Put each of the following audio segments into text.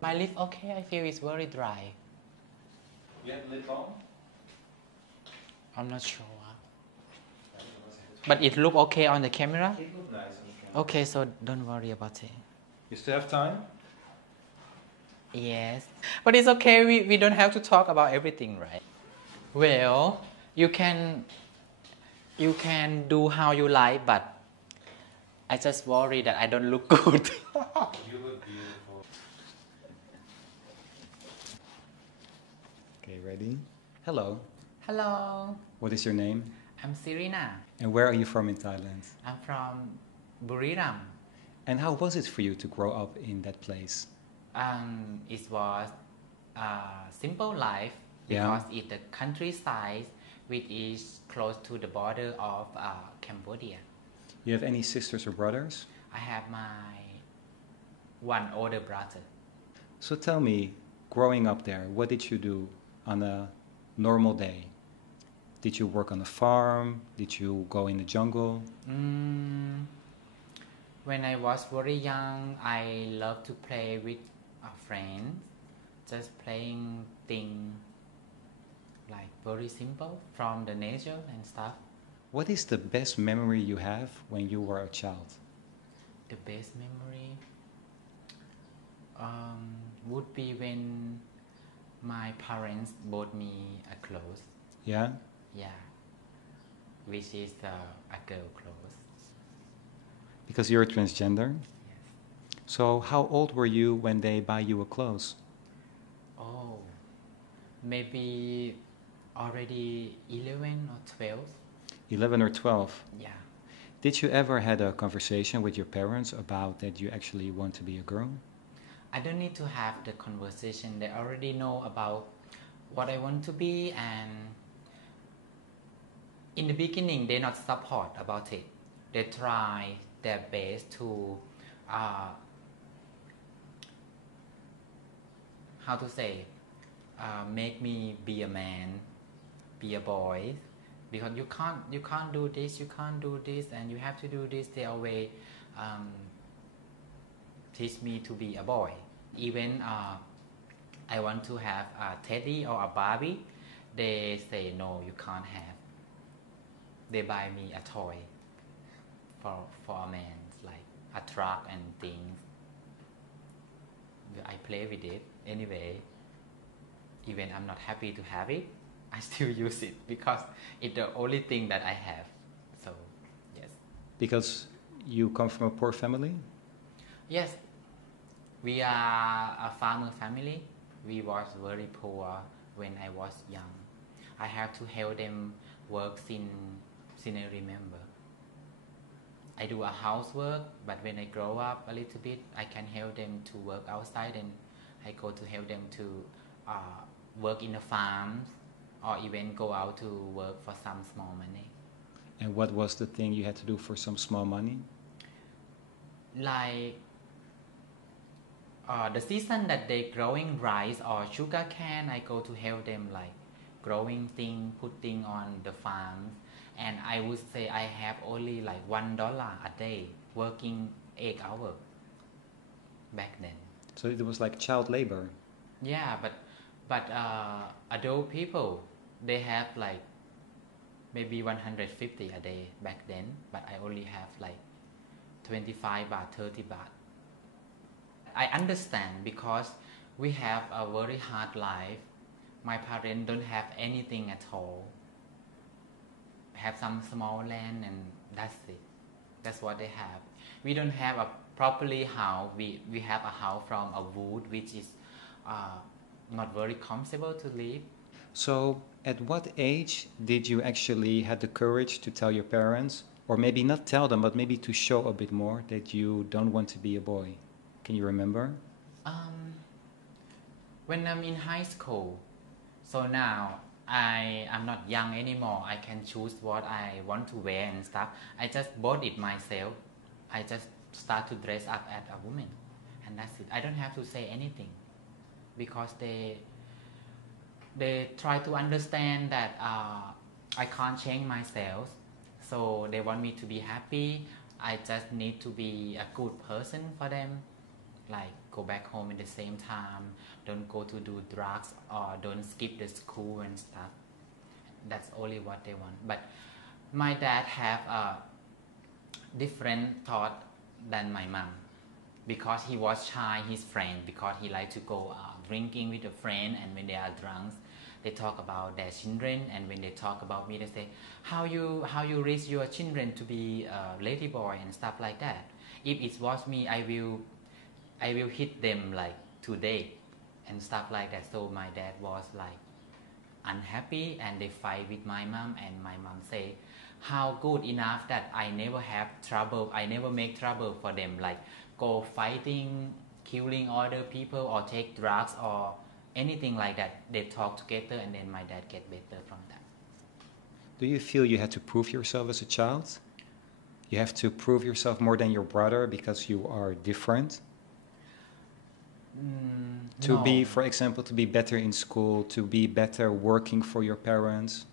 My lip okay, I feel it's very dry. You have lip balm? I'm not sure. But it look okay on the camera? It looks nice on the camera. Okay, so don't worry about it. You still have time? Yes. But it's okay, we don't have to talk about everything, right? Well, you can do how you like, but I just worry that I don't look good. You look beautiful. Okay, ready? Hello. Hello, What is your name? I'm Serena. And where are you from in Thailand? I'm from Buriram. And how was it for you to grow up in that place? It was a simple life Yeah. because it's the countryside which is close to the border of Cambodia. You have any sisters or brothers? I have my one older brother. So tell me, growing up there, what did you do on a normal day? Did you work on a farm? Did you go in the jungle? When I was very young, I loved to play with a friend, just playing things like very simple from the nature and stuff. What is the best memory you have when you were a child? The best memory would be when my parents bought me a clothes. Yeah? Yeah, which is a girl clothes. Because you're a transgender? Yes. So how old were you when they buy you a clothes? Oh, maybe already 11 or 12. 11 or 12. Yeah. Did you ever had a conversation with your parents about that you actually want to be a girl? I don't need to have the conversation. They already know about what I want to be, and in the beginning they not support about it. They try their best to how to say make me be a man, be a boy, because you can't do this, you can't do this, and you have to do this. They always teach me to be a boy. Even I want to have a teddy or a Barbie, they say no, you can't have. They buy me a toy for a man, like a truck and things. I play with it anyway. Even I'm not happy to have it, I still use it because it's the only thing that I have. So yes. Because you come from a poor family? Yes, we are a farmer family. We was very poor when I was young. I have to help them work since I remember. I do a housework, but when I grow up a little bit, I can help them to work outside, and I go to help them to work in the farms or even go out to work for some small money. And what was the thing you had to do for some small money? Like the season that they growing rice or sugar cane, I go to help them like growing thing, putting on the farms, and I would say I have only like $1 a day working 8 hours back then. So it was like child labor. Yeah, but adult people, they have like maybe 150 a day back then, but I only have like 25 baht, 30 baht. I understand because we have a very hard life. My parents don't have anything at all. Have some small land and that's it. That's what they have. We don't have a properly house. We have a house from a wood which is not very comfortable to live. So at what age did you actually had the courage to tell your parents, or maybe not tell them, but maybe to show a bit more that you don't want to be a boy? Can you remember? When I'm in high school, so now I'm not young anymore. I can choose what I want to wear and stuff. I just bought it myself. I just start to dress up as a woman, and that's it. I don't have to say anything because they try to understand that I can't change myself. So they want me to be happy. I just need to be a good person for them, like go back home at the same time, don't go to do drugs or don't skip the school and stuff. That's only what they want. But my dad have a different thought than my mom, because he was shy his friend, because he like to go drinking with a friend, and when they are drunk they talk about their children, and when they talk about me they say how you raise your children to be a ladyboy and stuff like that. If it was me, I will hit them like today and stuff like that. So my dad was like unhappy, and they fight with my mom, and my mom say how good enough that I never have trouble, I never make trouble for them, like go fighting, killing other people or take drugs or anything like that. They talk together, and then my dad get better from that. Do you feel you had to prove yourself as a child? You have to prove yourself more than your brother because you are different? To be, for example, to be better in school, to be better working for your parents?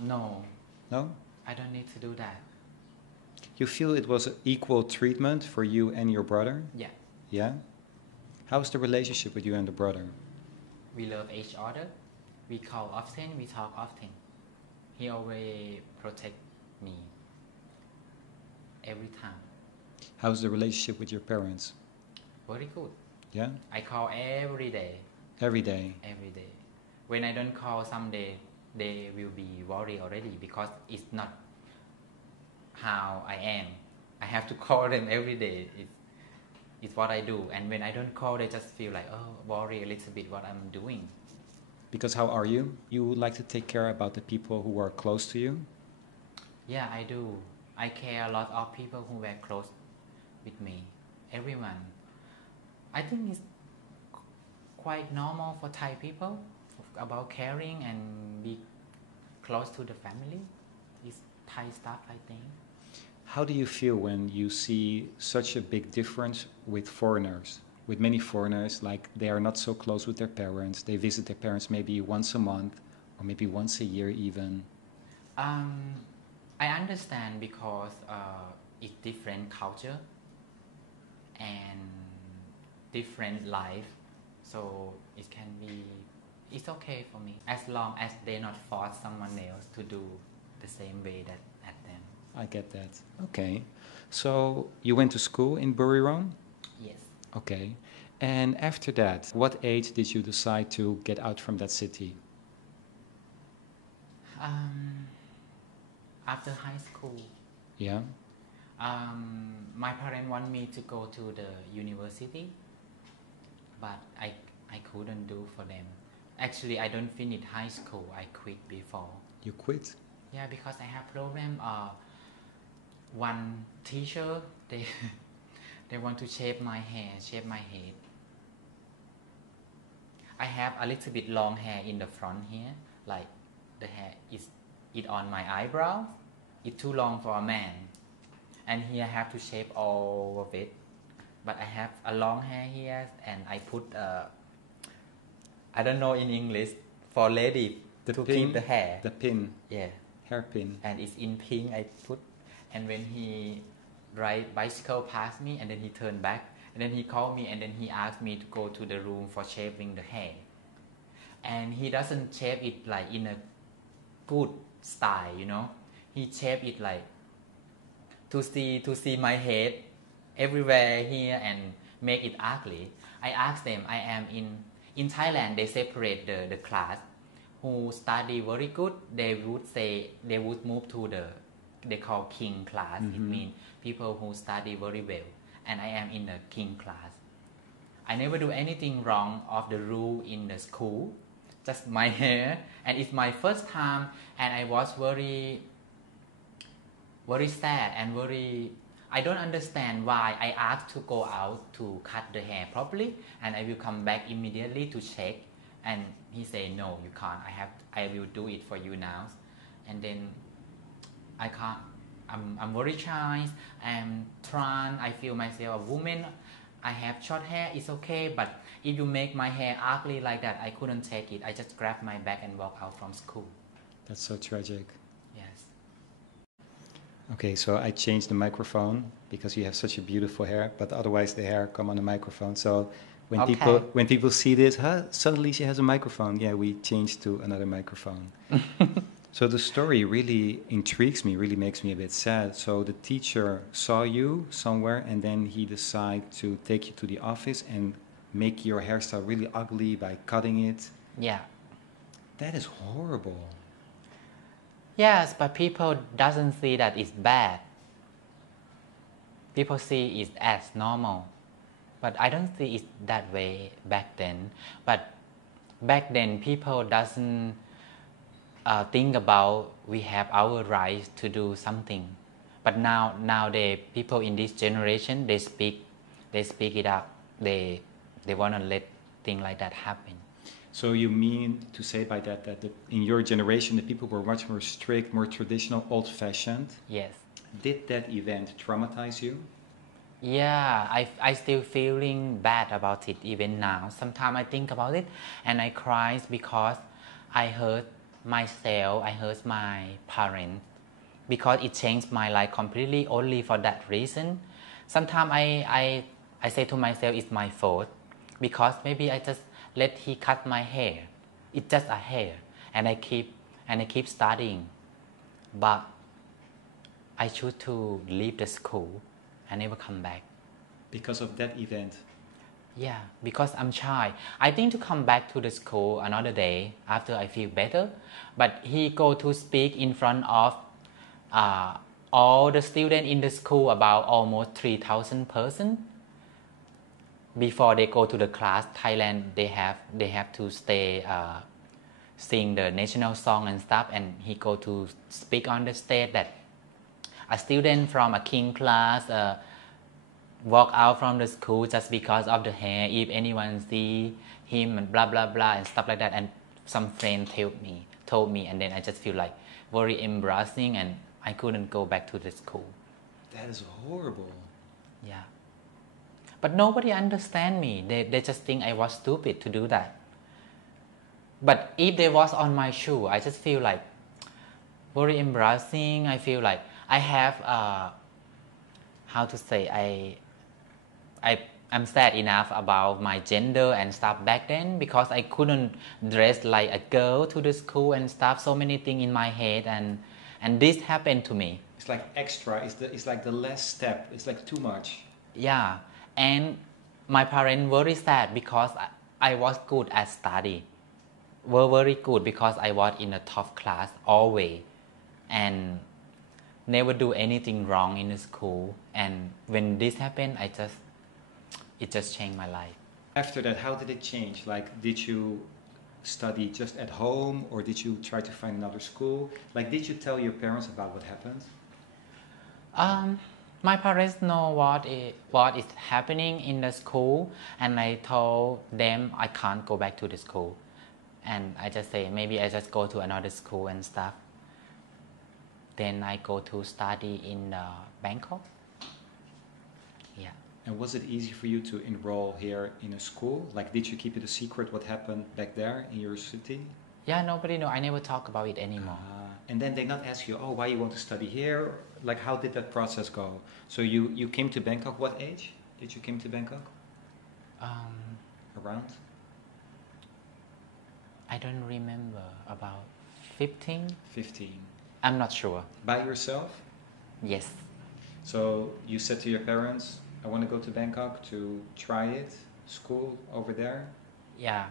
No. No? I don't need to do that. You feel it was equal treatment for you and your brother? Yeah. Yeah? How's the relationship with you and the brother? We love each other. We call often, we talk often. He always protect me every time. How's the relationship with your parents? Very good. Yeah? I call every day. Every day? Every day. When I don't call someday, they will be worried already, because it's not how I am. I have to call them every day. It's what I do. And when I don't call, they just feel like, worry a little bit what I'm doing. Because how are you? You would like to take care about the people who are close to you? Yeah, I do. I care a lot of people who were close with me. Everyone. I think it's quite normal for Thai people about caring and be close to the family. It's Thai stuff, I think. How do you feel when you see such a big difference with foreigners? With many foreigners, like they are not so close with their parents. They visit their parents maybe once a month or maybe once a year even. I understand, because it's different culture and different life. So it can be, it's okay for me, as long as they not force someone else to do the same way that at them. I get that. Okay. So you went to school in Buriram? Yes. Okay. And after that, what age did you decide to get out from that city? After high school. Yeah. My parents want me to go to the university, but I couldn't do for them. Actually, I don't finish high school. I quit before. You quit? Yeah, because I have problem. One teacher, they want to shape my hair, shape my head. I have a little bit long hair in the front here, like the hair is on my eyebrow. It's too long for a man, and here I have to shape all of it. But I have a long hair here, and I put I don't know in English, for lady to keep the hair. The pin. Yeah. Hairpin. And it's in pink. I put, and when he ride bicycle past me, and then he turned back, and then he called me, and then he asked me to go to the room for shaving the hair. And he doesn't shave it like in a good style, you know. He shave it like to see my head everywhere here and make it ugly. I asked them, I am in Thailand, they separate the class. Who study very good, they would move to they call king class. It means people who study very well. And I am in the king class. I never do anything wrong of the rule in the school, just my hair. And it's my first time, and I was very sad and I don't understand why I asked to go out to cut the hair properly, and I will come back immediately to check. And he said, no, you can't. I will do it for you now. And then I can't. I'm very shy. I'm trans. I feel myself a woman. I have short hair. It's okay. But if you make my hair ugly like that, I couldn't take it. I just grabbed my bag and walked out from school. That's so tragic. Yes. Okay, so I changed the microphone because you have such a beautiful hair, but otherwise the hair come on the microphone. So Okay. when people see this, huh, suddenly she has a microphone. Yeah, we changed to another microphone. So the story really intrigues me, really makes me a bit sad. So the teacher saw you somewhere and then he decided to take you to the office and make your hairstyle really ugly by cutting it. Yeah. That is horrible. Yes, but people doesn't see that it's bad. People see it as normal. But I don't see it that way back then. But back then, people doesn't think about we have our rights to do something. But nowadays, people in this generation, they speak it up. They want to let things like that happen. So you mean to say by that in your generation the people were much more strict, more traditional, old-fashioned? Yes. Did that event traumatize you? Yeah, I still feeling bad about it even now. Sometimes I think about it and I cry because I hurt myself, I hurt my parents because it changed my life completely only for that reason. Sometimes I say to myself it's my fault because maybe I just let he cut my hair. It's just a hair and I keep studying. But I choose to leave the school and never come back. Because of that event? Yeah, because I'm shy. I think to come back to the school another day after I feel better. But he go to speak in front of all the students in the school, about almost 3,000 persons. Before they go to the class, Thailand, they have to stay sing the national song and stuff. And he go to speak on the stage that a student from a king class walk out from the school just because of the hair. If anyone see him and blah blah blah and stuff like that, and some friend told me, and then I just feel like very embarrassing, and I couldn't go back to the school. That is horrible. Yeah, but nobody understand me. They just think I was stupid to do that. But if they was on my shoe, I just feel like very embarrassing. I feel like I have how to say I'm sad enough about my gender and stuff back then because I couldn't dress like a girl to the school and stuff. So many things in my head, and this happened to me. It's like extra. It's like the last step. It's like too much. Yeah, and my parents were very sad because I was good at study. Were very good because I was in a top class always, and never do anything wrong in the school. And when this happened, it just changed my life. After that, how did it change? Like, did you study just at home or did you try to find another school? Like, did you tell your parents about what happened? My parents know what is happening in the school, and I told them I can't go back to the school, and I just say maybe I just go to another school and stuff. Then I go to study in Bangkok. Yeah. And was it easy for you to enroll here in a school? Like, did you keep it a secret what happened back there in your city? Yeah, nobody know. I never talk about it anymore. And then they not ask you, oh, why you want to study here? Like, how did that process go? So you came to Bangkok. What age did you came to Bangkok? Around? I don't remember. About 15? 15. I'm not sure. By yourself? Yes. So you said to your parents, I want to go to Bangkok to try it, school over there. Yeah.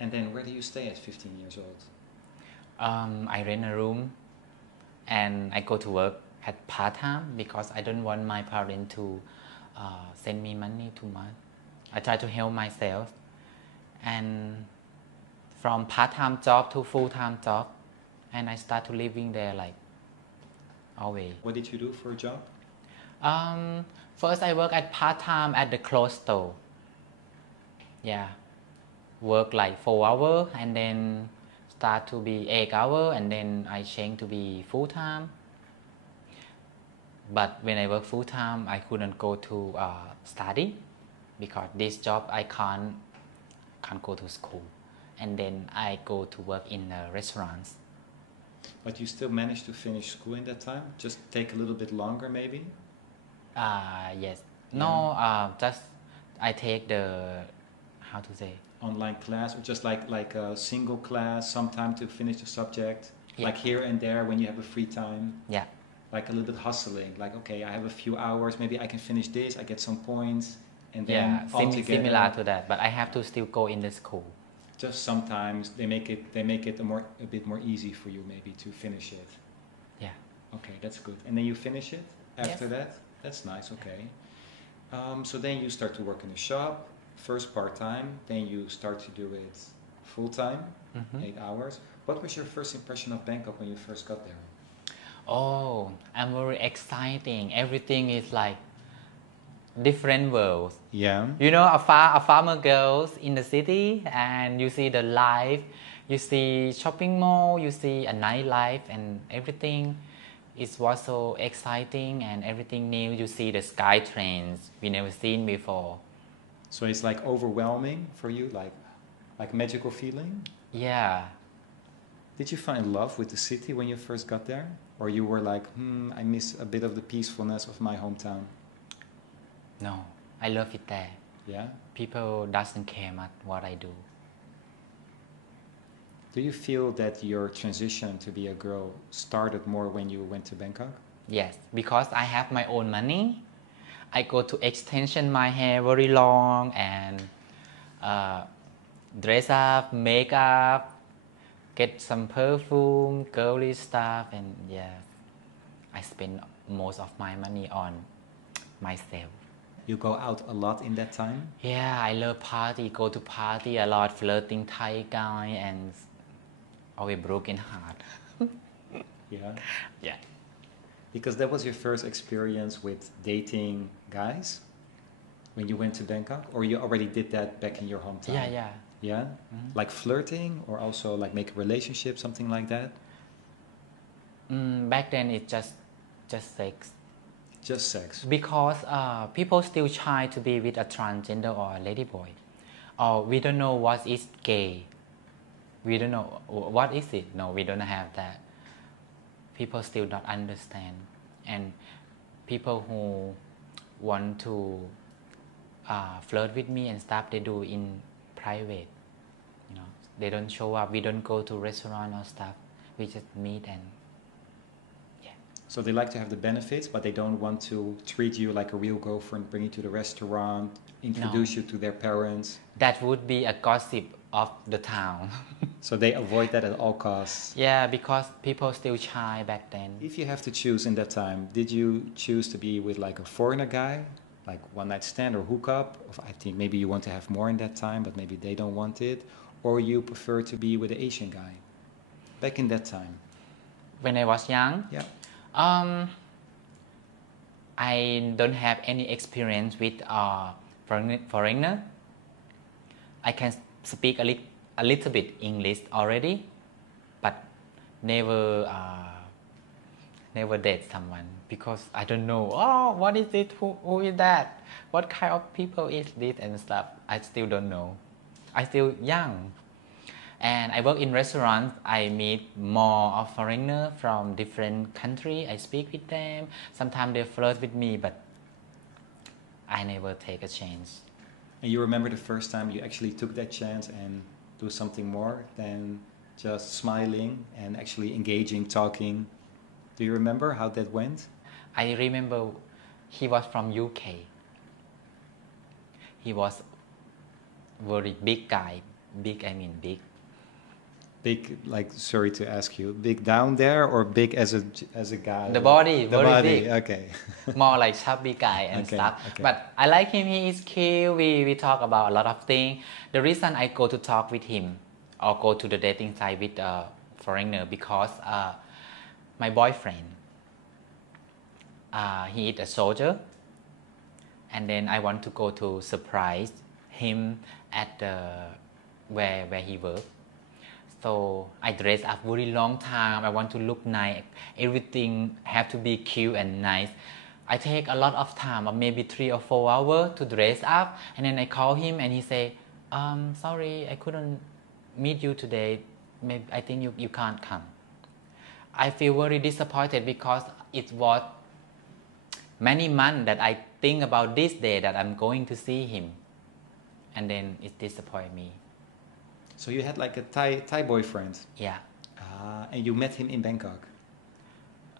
And then where do you stay at 15 years old? I rent a room and I go to work at part-time because I don't want my parents to send me money too much. I try to help myself, and from part-time job to full-time job, and I start to living there like always. What did you do for a job? First I work at part-time at the clothes store. Yeah, work like 4 hours and then start to be 8 hours, and then I change to be full-time. But when I work full-time, I couldn't go to study because this job I can't go to school, and then I go to work in restaurants. But you still managed to finish school in that time? Just take a little bit longer maybe? Yes. Yeah. No, just I take the, how to say? Online class, or just like a single class, some time to finish the subject, Yeah. like here and there when you have a free time, Yeah. like a little bit hustling, like okay, I have a few hours, maybe I can finish this, I get some points, and then Yeah, altogether, similar to that, but I have to still go in the school. just sometimes they make it a bit more easy for you maybe to finish it. Yeah. Okay, that's good. And then you finish it after Yes. that? That's nice, okay. So then you start to work in a shop, first part-time, then you start to do it full-time, 8 hours. What was your first impression of Bangkok when you first got there? Oh, I'm very exciting. Everything is like different worlds. Yeah. You know, a farmer goes in the city and you see the life, you see shopping mall, you see a nightlife, and everything was so exciting and everything new. You see the sky trains we never seen before. So it's like overwhelming for you, like magical feeling? Yeah. Did you find love with the city when you first got there? Or you were like, I miss a bit of the peacefulness of my hometown? No, I love it there. Yeah? People doesn't care much what I do. Do you feel that your transition to be a girl started more when you went to Bangkok? Yes, because I have my own money. I go to extension my hair very long and dress up, make up, get some perfume, girly stuff, and yeah, I spend most of my money on myself. You go out a lot in that time? Yeah, I love party, go to party a lot, flirting Thai guy and always broken heart. Yeah. Yeah. Because that was your first experience with dating guys when you went to Bangkok? Or you already did that back in your hometown? Yeah, yeah. Yeah? Like flirting or also like make a relationship, something like that? Back then it's just sex. Just sex? Because people still try to be with a transgender or a ladyboy. Or we don't know what is gay. We don't know what is it. No, we don't have that. People still not understand. And people who want to flirt with me and stuff, they do in private. You know, they don't show up. We don't go to restaurant or stuff. We just meet and yeah. So they like to have the benefits, but they don't want to treat you like a real girlfriend, bring you to the restaurant, introduce you to their parents. That would be a gossip of the town. So they avoid that at all costs. Yeah, because people still shy back then. If you have to choose in that time, did you choose to be with like a foreigner guy, like one night stand or hookup? Or I think maybe you want to have more in that time, but maybe they don't want it. Or you prefer to be with an Asian guy back in that time? When I was young, Yeah. I don't have any experience with foreigner. I can speak a little bit English already, but never date someone because I don't know. Oh, what is it? Who is that? What kind of people is this and stuff? I still don't know. I still young, and I work in restaurants. I meet more of foreigner from different country. I speak with them. Sometimes they flirt with me, but I never take a chance. And you remember the first time you actually took that chance and do something more than just smiling and actually engaging, talking? Do you remember how that went? I remember he was from UK. He was very big guy. Big, I mean big. Big, like, sorry to ask you, big down there or big as a guy? The body, the very body, big. okay. More like chubby guy and Okay, stuff. okay. But I like him. He is cute. We talk about a lot of things. The reason I go to talk with him or go to the dating site with a foreigner because my boyfriend, he is a soldier, and then I want to go to surprise him at where he works. So I dress up very long time. I want to look nice. Everything have to be cute and nice. I take a lot of time, maybe 3 or 4 hours to dress up. And then I call him and he say, sorry, I couldn't meet you today. Maybe I think you can't come. I feel very disappointed because it was many months that I think about this day that I'm going to see him, and then it disappointed me. So you had like a Thai boyfriend, Yeah. and you met him in Bangkok,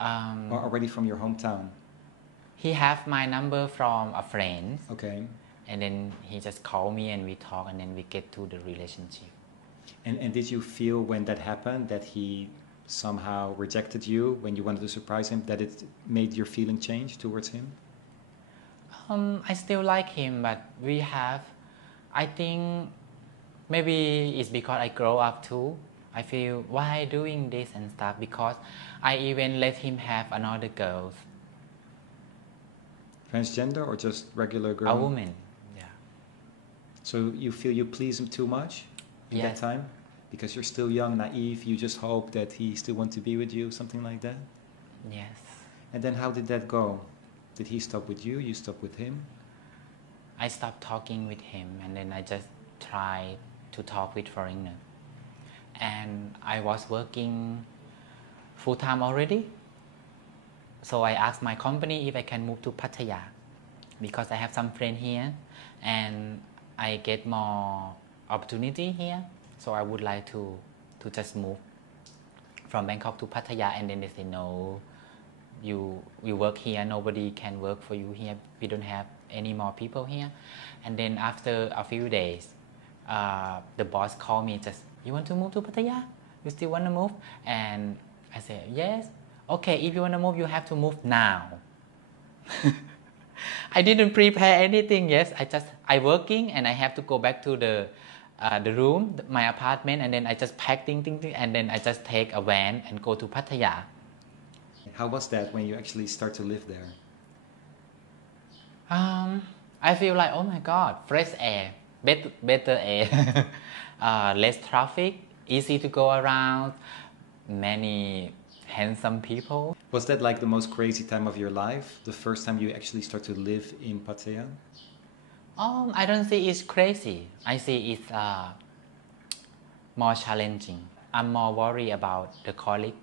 or already from your hometown. He have my number from a friend, Okay. and then he just called me and we talk, and then we get to the relationship. And did you feel when that happened that he somehow rejected you when you wanted to surprise him, that it made your feeling change towards him? I still like him, but we have, I think maybe it's because I grow up too. I feel why doing this and stuff, because I even let him have another girls. Transgender or just regular girl? A woman, yeah. So you feel you please him too much in that Yes. time? Because you're still young, naive, you just hope that he still wants to be with you, something like that? Yes. And then how did that go? Did he stop with you? You stop with him? I stopped talking with him, and then I just tried to talk with foreigner. And I was working full-time already. So I asked my company if I can move to Pattaya, because I have some friend here and I get more opportunity here. So I would like to just move from Bangkok to Pattaya, and then they say no, you work here, nobody can work for you here, we don't have any more people here. And then after a few days, the boss called me, just, you want to move to Pattaya? You still want to move? And I said yes. Okay, if you want to move, you have to move now. I didn't prepare anything. Yes, I working, and I have to go back to the room, my apartment, and then I just pack thing, and then I just take a van and go to Pattaya. How was that when you actually start to live there? I feel like, oh my God, fresh air, better air, less traffic, easy to go around, many handsome people. Was that like the most crazy time of your life? The first time you actually start to live in Pattaya? I don't see it's crazy. I see it's more challenging. I'm more worried about the colleague,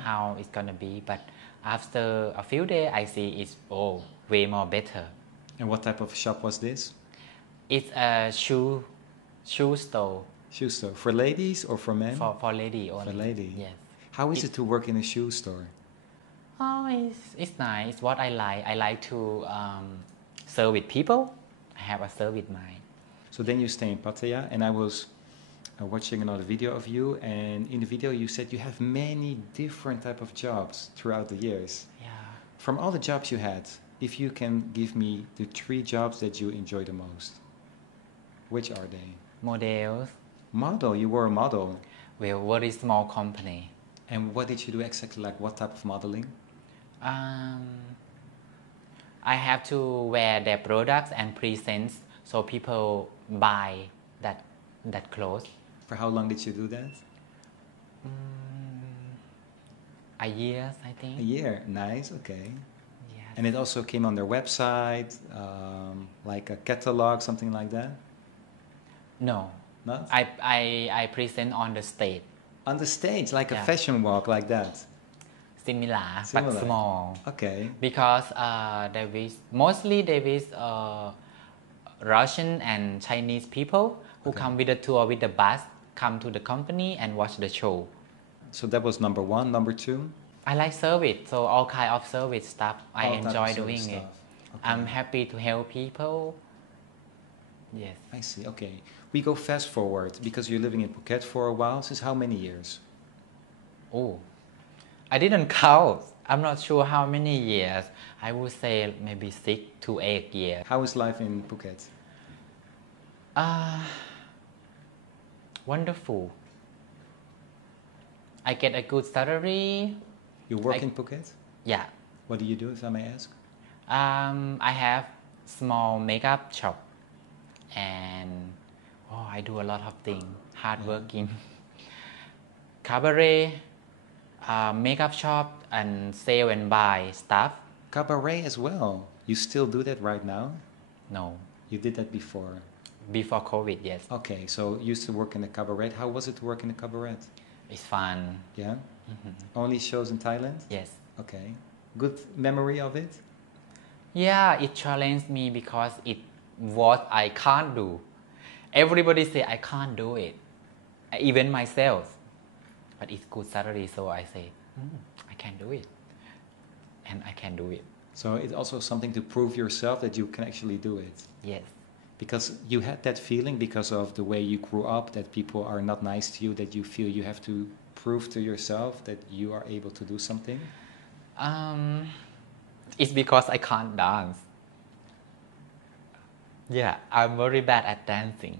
how it's gonna be. But after a few days, I see it's way more better. And what type of shop was this? It's a shoe store. Shoe store. For ladies or for men? For lady only. For lady. Yes. How is it to work in a shoe store? It's nice. It's what I like. I like to serve with people. I have a service mind. So then you stay in Pattaya, and I was watching another video of you, and in the video you said you have many different type of jobs throughout the years. Yeah. From all the jobs you had, if you can give me the 3 jobs that you enjoy the most, which are they? Models. Model. You were a model. Well, very small company. And what did you do exactly? Like what type of modeling? I have to wear their products and present, so people buy that clothes. For how long did you do that? A year, I think. A year. Nice. Okay. Yes. And it also came on their website, like a catalog, something like that? No. Not? I present on the stage. On the stage, like a Yeah. fashion walk, like that? Similar, Similar. but small. Okay. Because mostly there is Russian and Chinese people who come with the tour with the bus, come to the company and watch the show. So that was number 1. Number 2? I like service, so all kind of service stuff. I All type of enjoy service doing it. stuff. Okay. I'm happy to help people. Yes. I see. Okay. We go fast forward because you're living in Phuket for a while. Since how many years? Oh, I didn't count. I'm not sure how many years. I would say maybe 6 to 8 years. How is life in Phuket? Wonderful. I get a good salary. You work in Phuket? Yeah. What do you do, if I may ask? I have small makeup shop, and I do a lot of things. Hardworking. Cabaret, makeup shop, and sell and buy stuff. Cabaret as well. You still do that right now? No. You did that before? Before COVID, yes. Okay, so you used to work in a cabaret. How was it to work in a cabaret? It's fun. Yeah? Mhm. Only shows in Thailand? Yes. Okay. Good memory of it? Yeah, it challenged me because it what I can't do. Everybody say I can't do it, even myself. But it's good salary, so I say, I can do it, and I can do it. So it's also something to prove yourself that you can actually do it. Yes. Because you had that feeling because of the way you grew up, that people are not nice to you, that you feel you have to prove to yourself that you are able to do something? It's because I can't dance. Yeah, I'm very bad at dancing.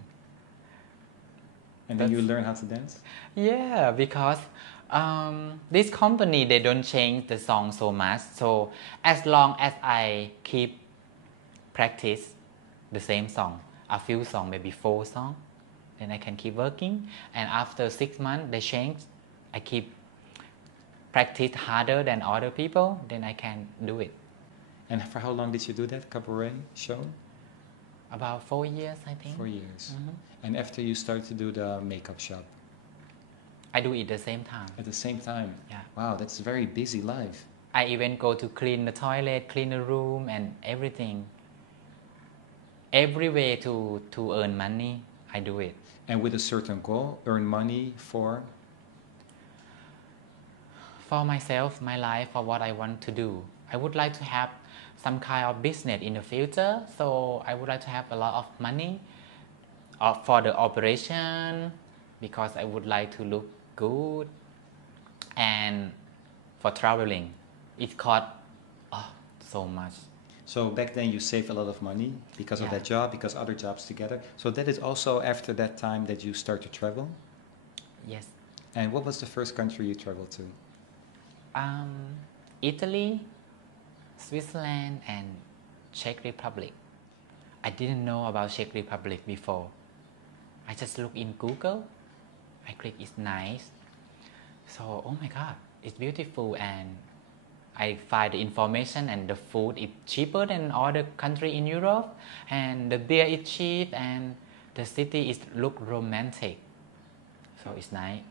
And then you learn how to dance? Yeah, because this company, they don't change the song so much. So as long as I keep practice the same song, a few songs, maybe 4 songs, then I can keep working. And after 6 months, they change. I keep practice harder than other people, then I can do it. And for how long did you do that cabaret show? About 4 years, I think. 4 years. Mhm. And after you started to do the makeup shop? I do it at the same time. At the same time? Yeah. Wow, that's a very busy life. I even go to clean the toilet, clean the room, and everything. Every way to earn money, I do it. And with a certain goal, earn money for? For myself, my life, for what I want to do. I would like to have some kind of business in the future, so I would like to have a lot of money for the operation, because I would like to look good, and for traveling. It cost so much. So back then you saved a lot of money because of Yeah. that job, because other jobs together. So that is also after that time that you start to travel? Yes. And what was the first country you traveled to? Italy, Switzerland, and Czech Republic. I didn't know about Czech Republic before. I just look in Google. I click it's nice. So, oh my God, it's beautiful, and I find the information, and the food is cheaper than other country in Europe, and the beer is cheap, and the city is look romantic. So it's nice.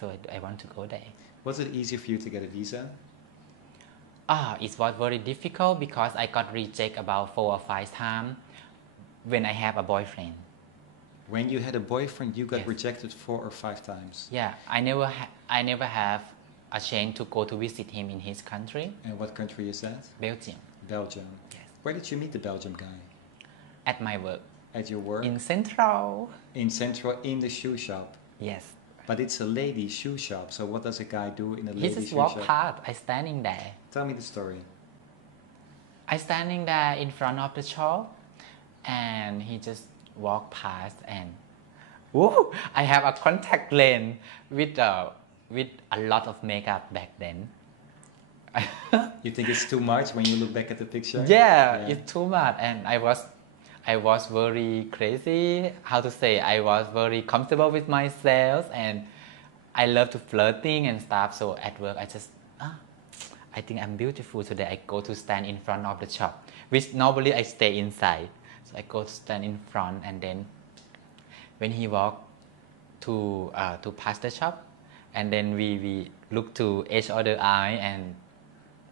So I want to go there. Was it easy for you to get a visa? It was very difficult because I got rejected about 4 or 5 times when I have a boyfriend. When you had a boyfriend, you got Yes. rejected 4 or 5 times. Yeah, I never have a chance to go to visit him in his country, And what country is that? Belgium. Belgium. Yes. Where did you meet the Belgium guy? At my work. At your work? In Central. In Central, in the shoe shop. Yes. But it's a lady shoe shop, so what does a guy do in a He lady just shoe walk shop? past. I standing there. Tell me the story. I standing there in front of the shop, and he just walk past, and whoa, I have a contact lens with a lot of makeup back then. You think it's too much when you look back at the picture? Yeah, it's too much, and I was very crazy. How to say? I was very comfortable with myself, and I love to flirting and stuff. So at work, I just I think I'm beautiful today. I go to stand in front of the shop, which normally I stay inside. So I go to stand in front, and then when he walk to pass the shop, and then we look to each other eye, and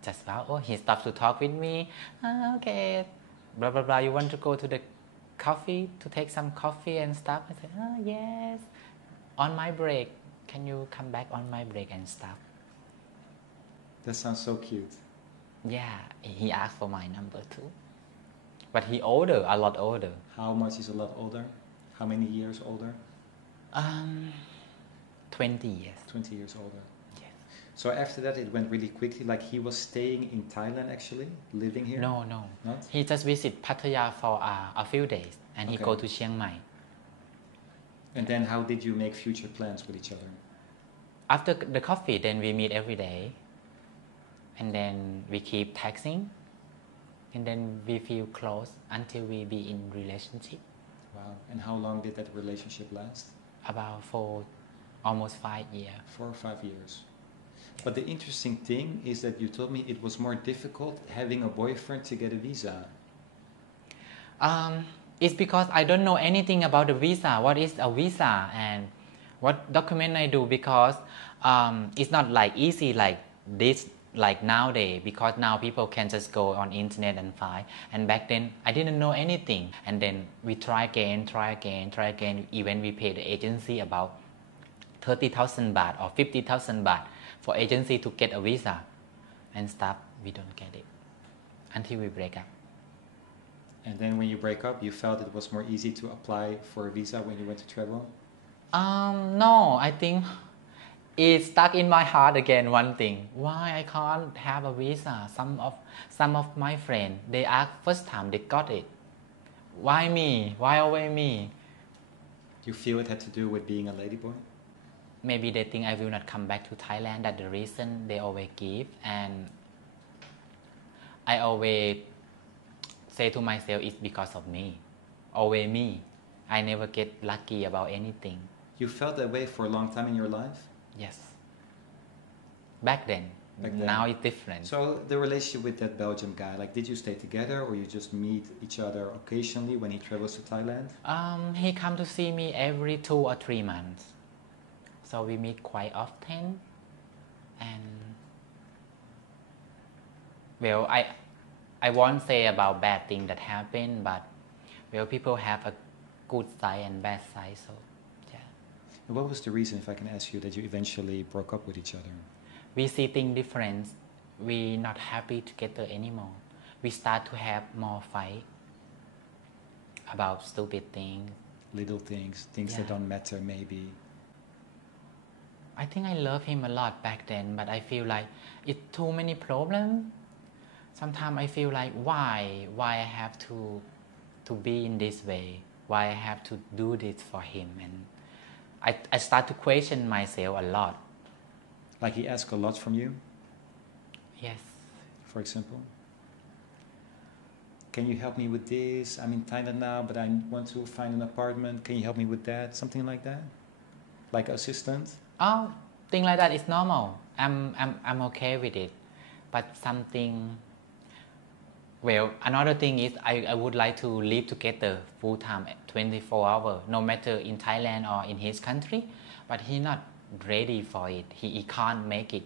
just wow, oh, he stopped to talk with me. Okay, blah blah blah. You want to go to the coffee to take some coffee and stuff? I said, yes. On my break, can you come back on my break and stuff? That sounds so cute. Yeah, he asked for my number too. But he older, a lot older. How much is a lot older? How many years older? 20 years. 20 years older. Yes. So after that, it went really quickly. Like he was staying in Thailand actually, living here? No. Not? He just visit Pattaya for a few days, and he Okay. go to Chiang Mai. And then how did you make future plans with each other? After the coffee, then we meet every day, and then we keep texting, and then we feel close until we be in relationship. Wow. And how long did that relationship last? About for almost 5 years. 4 or 5 years. But the interesting thing is that you told me it was more difficult having a boyfriend to get a visa. It's because I don't know anything about the visa. What is a visa? And What document I do? Because it's not like easy like this like nowadays, because now people can just go on internet and find, and back then I didn't know anything, and then we try again, even we pay the agency about 30,000 baht or 50,000 baht for agency to get a visa and stuff. We don't get it until we break up. And then when you break up, you felt it was more easy to apply for a visa when you went to travel? No, I think it stuck in my heart again. One thing, why I can't have a visa? Some of my friends, they asked first time they got it. Why me? Why always me? Do you feel it had to do with being a ladyboy? Maybe they think I will not come back to Thailand. That's the reason they always give, and I always say to myself, it's because of me. Always me. I never get lucky about anything. You felt that way for a long time in your life? Yes. Back then. Now it's different. So the relationship with that Belgian guy, like, did you stay together or you just meet each other occasionally when he travels to Thailand? He come to see me every 2 or 3 months. So we meet quite often. And well, I won't say about bad things that happen, but well, people have a good side and bad side, so yeah. And what was the reason, if I can ask you, that you eventually broke up with each other? We see things different. We not happy together anymore. We start to have more fight about stupid things. Little things that don't matter maybe. I think I love him a lot back then, but I feel like it's too many problems. Sometimes I feel like why I have to be in this way, why I have to do this for him, and I start to question myself a lot. Like he asked a lot from you? Yes. For example? Can you help me with this? I'm in Thailand now, but I want to find an apartment. Can you help me with that? Something like that? Like assistant? Oh, thing like that is normal. I'm okay with it. But something, well, another thing is I would like to live together full time, 24 hours, no matter in Thailand or in his country. But he's not ready for it. He can't make it.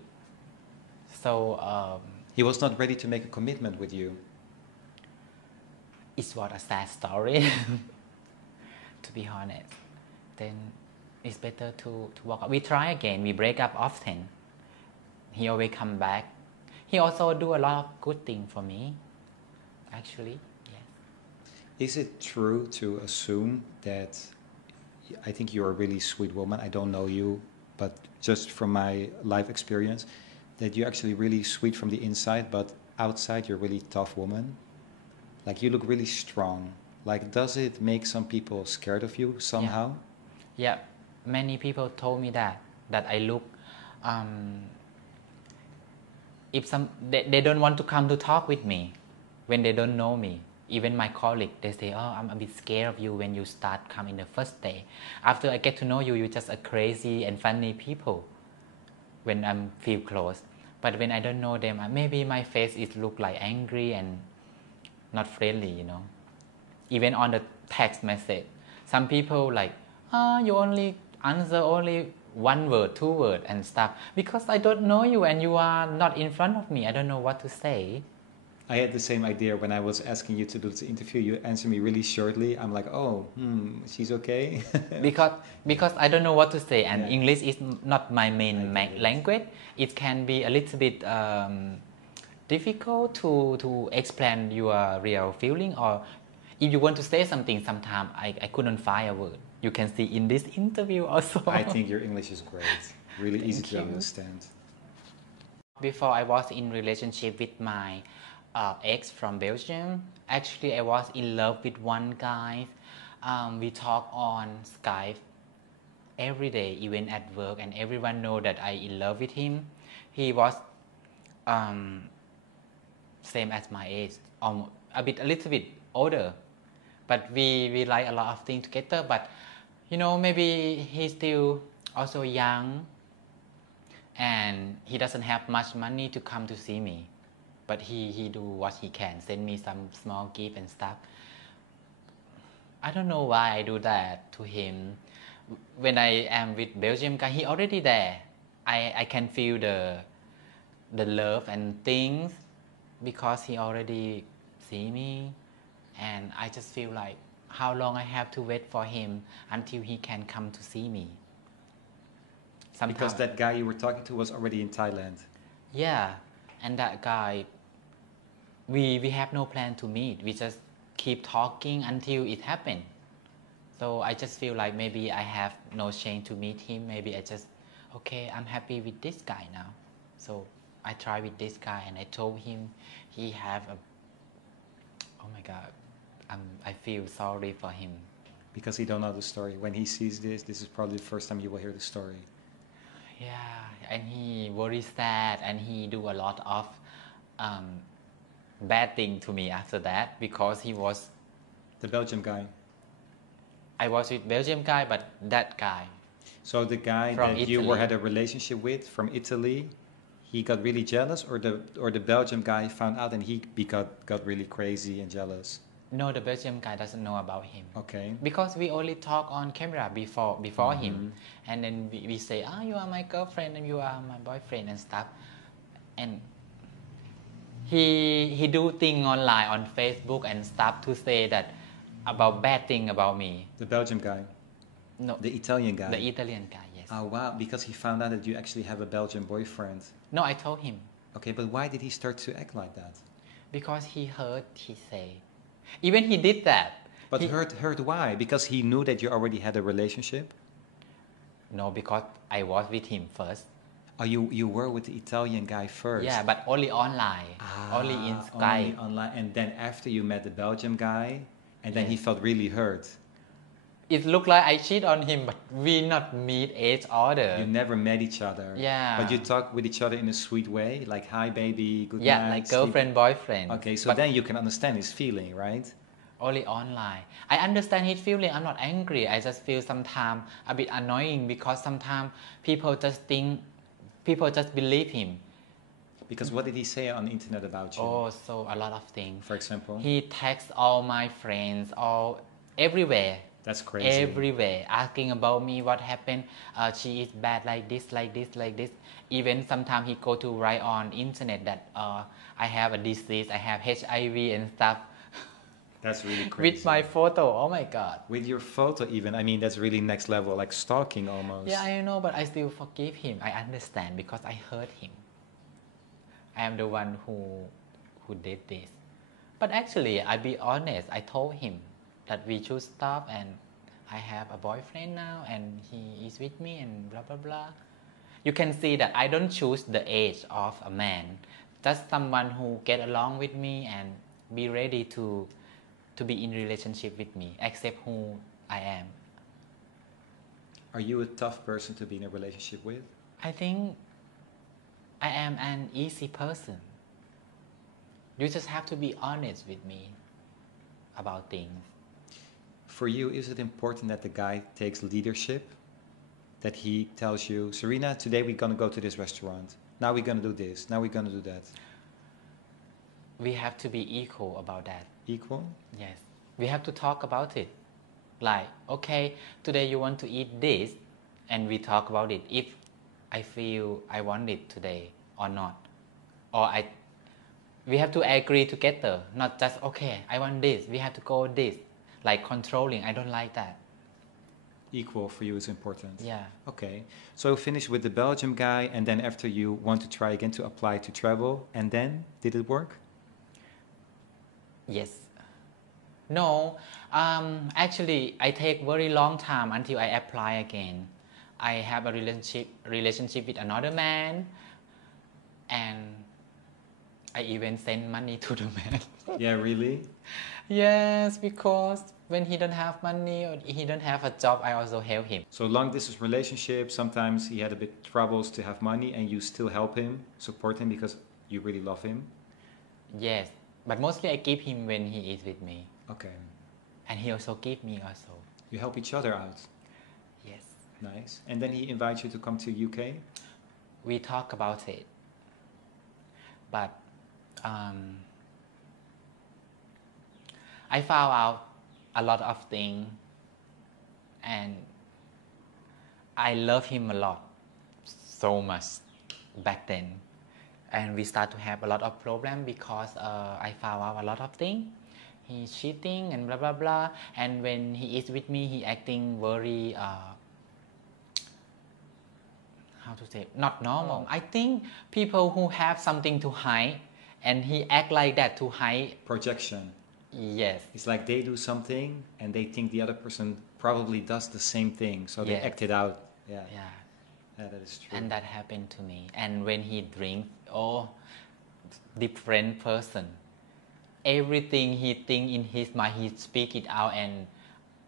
So he was not ready to make a commitment with you. It's what a sad story. To be honest, then it's better to walk up. We try again. We break up often. He always come back. He also do a lot of good things for me. Actually, yes. Is it true to assume that, I think you're a really sweet woman. I don't know you, but just from my life experience, that you're actually really sweet from the inside, but outside you're a really tough woman? Like, you look really strong. Like, does it make some people scared of you somehow? Yeah. Many people told me that I look, if they don't want to come to talk with me when they don't know me. Even my colleague, they say, oh, I'm a bit scared of you when you start coming the first day. After I get to know you, you're just a crazy and funny people when I feel close. But when I don't know them, maybe my face is look like angry and not friendly, you know. Even on the text message, some people like, you only answer only 1 word, 2 words and stuff, because I don't know you and you are not in front of me. I don't know what to say. I had the same idea when I was asking you to do this interview. You answered me really shortly. I'm like, she's okay. because I don't know what to say, and English is not my main language. It can be a little bit difficult to explain your real feeling, or if you want to say something, sometimes I couldn't find a word. You can see in this interview also. I think your English is great. Really easy to understand. Before I was in relationship with my ex from Belgium. Actually, I was in love with one guy. We talk on Skype every day, even at work, and everyone know that I in love with him. He was same as my age, a little bit older, but we like a lot of things together. But you know, maybe he's still also young, and he doesn't have much money to come to see me. But he do what he can, send me some small gift and stuff. I don't know why I do that to him, when I am with Belgium guy, he already there. I can feel the love and things because he already see me, and I just feel like how long I have to wait for him until he can come to see me. Because that guy you were talking to was already in Thailand. Yeah, and that guy, we have no plan to meet. We just keep talking until it happened. So I just feel like maybe I have no chance to meet him. Maybe I just, okay, I'm happy with this guy now. So I try with this guy, and I told him he have a, oh my God, I feel sorry for him. Because he don't know the story. When he sees this is probably the first time you will hear the story. Yeah, and he very sad, and he do a lot of bad thing to me after that because he was. The Belgian guy. I was with Belgium guy, but that guy. So the guy From that you Italy. had a relationship with from Italy, he got really jealous, or the Belgian guy found out and he got really crazy and jealous. No, the Belgium guy doesn't know about him. Okay. Because we only talk on camera before him, and then we say, ah, you are my girlfriend and you are my boyfriend and stuff, and he do thing online on Facebook and stuff to say that about bad thing about me. The Belgian guy. No, The Italian guy. the Italian guy. Yes. Oh wow! Because he found out that you actually have a Belgian boyfriend. No, I told him. Okay, but why did he start to act like that? Because he heard he say. Even he did that. But heard why? Because he knew that you already had a relationship? No, because I was with him first. Oh, you were with the Italian guy first? Yeah, but only online. Only in Skype. Only online. And then after you met the Belgian guy, and then he felt really hurt. It looked like I cheat on him, but we not meet each other. You never met each other. Yeah. But you talk with each other in a sweet way, like, hi baby, good night. Yeah, like girlfriend, boyfriend. Okay, so but then you can understand his feeling, right? only online. I understand his feeling. I'm not angry. I just feel sometimes a bit annoying because sometimes people just believe him. Because what did he say on the internet about you? Oh, so a lot of things. For example? He texts all my friends, everywhere. That's crazy. Everywhere, asking about me, what happened. She is bad like this, like this, like this. Even sometimes he go to write on internet that I have a disease, I have HIV and stuff. That's really crazy. With my photo, oh my God. With your photo even, I mean, that's really next level, like stalking almost. Yeah, I know, but I still forgive him. I understand because I hurt him. I am the one who did this. But actually, I be honest, I told him that we should stop, and I have a boyfriend now and he is with me and blah blah blah. You can see that I don't choose the age of a man, just someone who get along with me and be ready to be in relationship with me, accept who I am. Are you a tough person to be in a relationship with? I think I am an easy person. You just have to be honest with me about things. For you, is it important that the guy takes leadership? That he tells you, Serena, today we're going to go to this restaurant. Now we're going to do this. Now we're going to do that. We have to be equal about that. Equal? Yes. We have to talk about it. Like, okay, today you want to eat this, and we talk about it. If I feel I want it today or not. We have to agree together, not just, okay, I want this, we have to go this. Like controlling, I don't like that. Equal for you is important. Yeah. Okay. So finish with the Belgium guy, and then after you want to try again to apply to travel, and then did it work? Yes. No. Actually, I take very long time until I apply again. I have a relationship with another man, and I even send money to the man. Yeah, really? Yes, because when he don't have money or he don't have a job, I also help him. So long distance relationship, sometimes he had a bit troubles to have money, and you still help him, support him because you really love him? Yes, but mostly I give him when he is with me. Okay. And he also give me also. You help each other out? Yes. Nice. And then he invites you to come to UK? We talk about it. But I found out a lot of things, and I love him a lot, so much back then, and we start to have a lot of problem because I found out a lot of things. He's cheating and blah blah blah. And when he is with me, he acting very how to say, not normal. I think people who have something to hide, and he act like that to hide. Projection. Yes. It's like they do something and they think the other person probably does the same thing, so they Yes. act it out. Yeah. Yeah. Yeah, that is true. And that happened to me. And when he drinks, oh, different person. Everything he think in his mind, he speak it out, and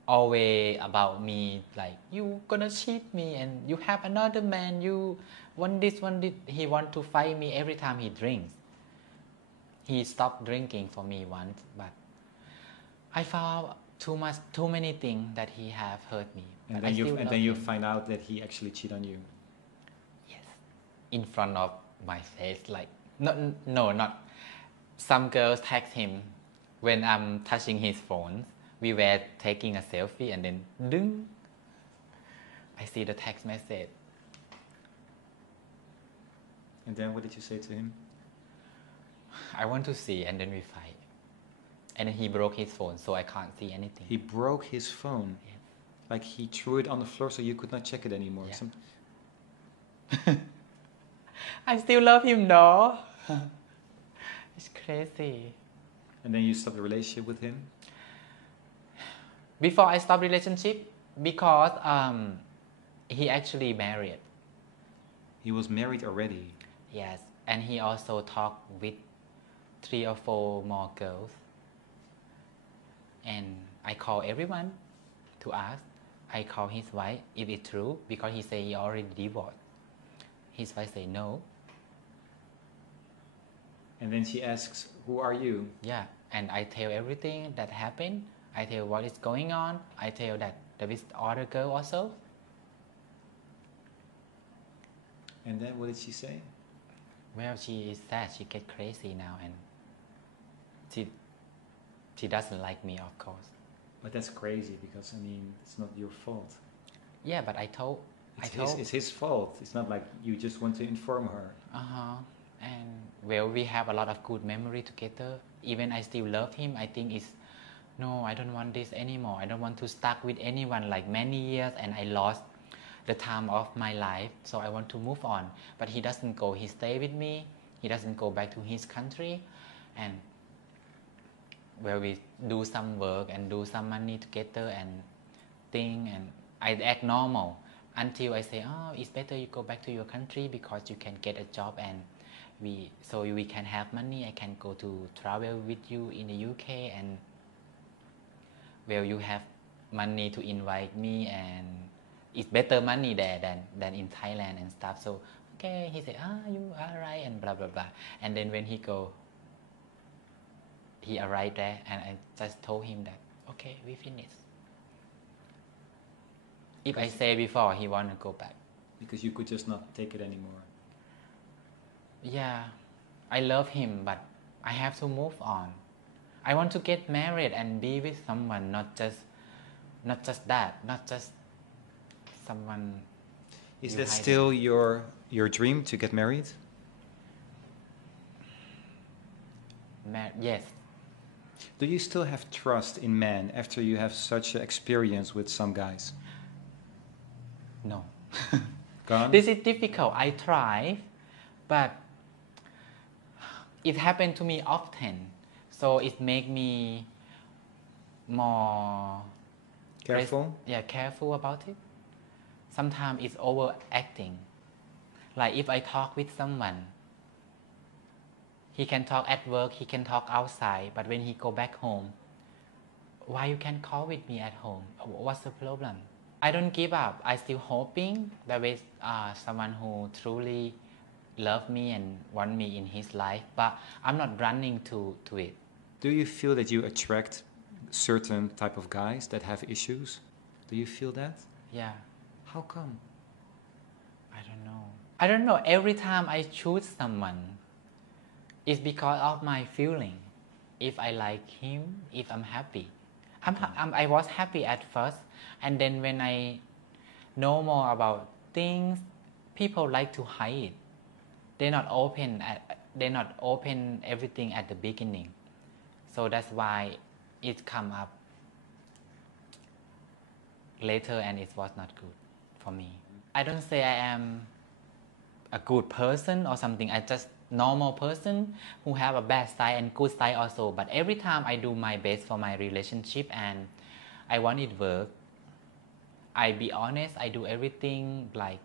always about me, like, you gonna cheat me and you have another man, you want this, want this. He want to fight me every time he drinks. He stopped drinking for me once, but I found too many things that he have hurt me. And But then you find out that he actually cheated on you. Yes, in front of my face, like no, not. Some girls text him when I'm touching his phone. We were taking a selfie, and then ding, I see the text message. And then what did you say to him? I want to see, and then we fight. And then he broke his phone, so I can't see anything. He broke his phone. Yes. Like he threw it on the floor so you could not check it anymore. Yeah. I still love him though. It's crazy. And then you stopped the relationship with him? Before I stopped relationship, because he actually married. He was married already. Yes, and he also talked with 3 or 4 more girls. And I call everyone to ask. I call his wife if it's true, because he say he already divorced. His wife say no. And then she asks, who are you? Yeah, and I tell everything that happened. I tell what is going on. I tell that there is other girl also. And then what did she say? Well, she is sad. She get crazy now, and she doesn't like me, of course. But that's crazy because, I mean, it's not your fault. Yeah, but I told. It's his fault. It's not like you just want to inform her. And well, we have a lot of good memory together. Even I still love him. I think it's no, I don't want this anymore. I don't want to stuck with anyone like many years, and I lost the time of my life. So I want to move on. But he doesn't go. He stay with me. He doesn't go back to his country, and where we do some work and do some money together and thing, and I act normal until I say, oh, it's better you go back to your country because you can get a job, and we can have money. I can go to travel with you in the UK, and well, you have money to invite me, and it's better money there than in Thailand and stuff. So okay, he said, you are right, and blah blah blah. And then when he arrived there, and I just told him that okay, we finished. If I say before, he want to go back. Because you could just not take it anymore. Yeah, I love him, but I have to move on. I want to get married and be with someone, not just that, not just someone. Is that still your dream to get married? Yes. Do you still have trust in men after you have such an experience with some guys? No. Gone? This is difficult. I try, but it happened to me often. So it make me more careful? Careful about it. Sometimes it's overacting. Like if I talk with someone, he can talk at work, he can talk outside, but when he go back home, why you can call with me at home? What's the problem? I don't give up. I still hoping there is someone who truly love me and want me in his life, but I'm not running to it. Do you feel that you attract certain type of guys that have issues? Do you feel that? Yeah. How come? I don't know. Every time I choose someone, it's because of my feeling. If I like him, if I'm happy. I was happy at first, and then when I know more about things, people like to hide. They're not open. They're not open everything at the beginning. So that's why it come up later, and it was not good for me. I don't say I am a good person or something. I just normal person who have a bad side and good side also. But every time I do my best for my relationship and I want it work, I be honest, I do everything like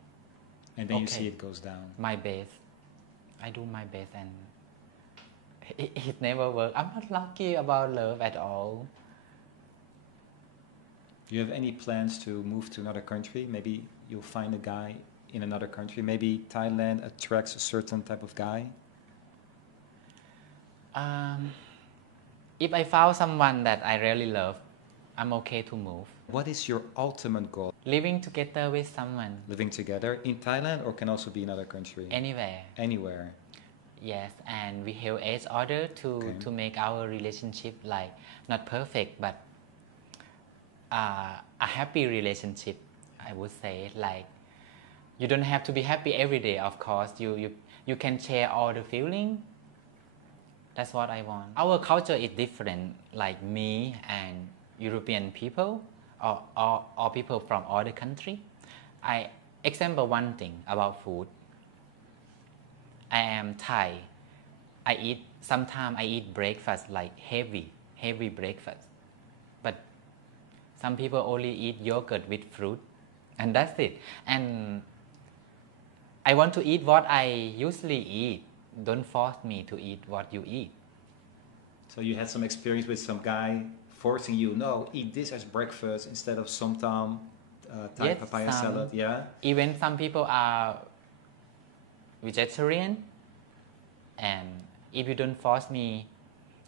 And then you okay, see it goes down. my best. I do my best and it never work. I'm not lucky about love at all. Do you have any plans to move to another country? Maybe you'll find a guy in another country. Maybe Thailand attracts a certain type of guy. If I found someone that I really love, I'm okay to move. What is your ultimate goal? Living together with someone, Living together in Thailand or can also be another country? anywhere. Anywhere. Yes, and we help each other Okay. to make our relationship like not perfect, but a happy relationship. I would say like you don't have to be happy every day. Of course, you can share all the feeling. That's what I want. Our culture is different. Like me and European people or people from other country. I example one thing about food. I am Thai. Sometimes I eat breakfast like heavy breakfast. But some people only eat yogurt with fruit and that's it. And I want to eat what I usually eat. Don't force me to eat what you eat. So you had some experience with some guy forcing you, no, eat this as breakfast instead of somtam, Thai Yes, papaya salad, yeah? Even some people are vegetarian, and if you don't force me,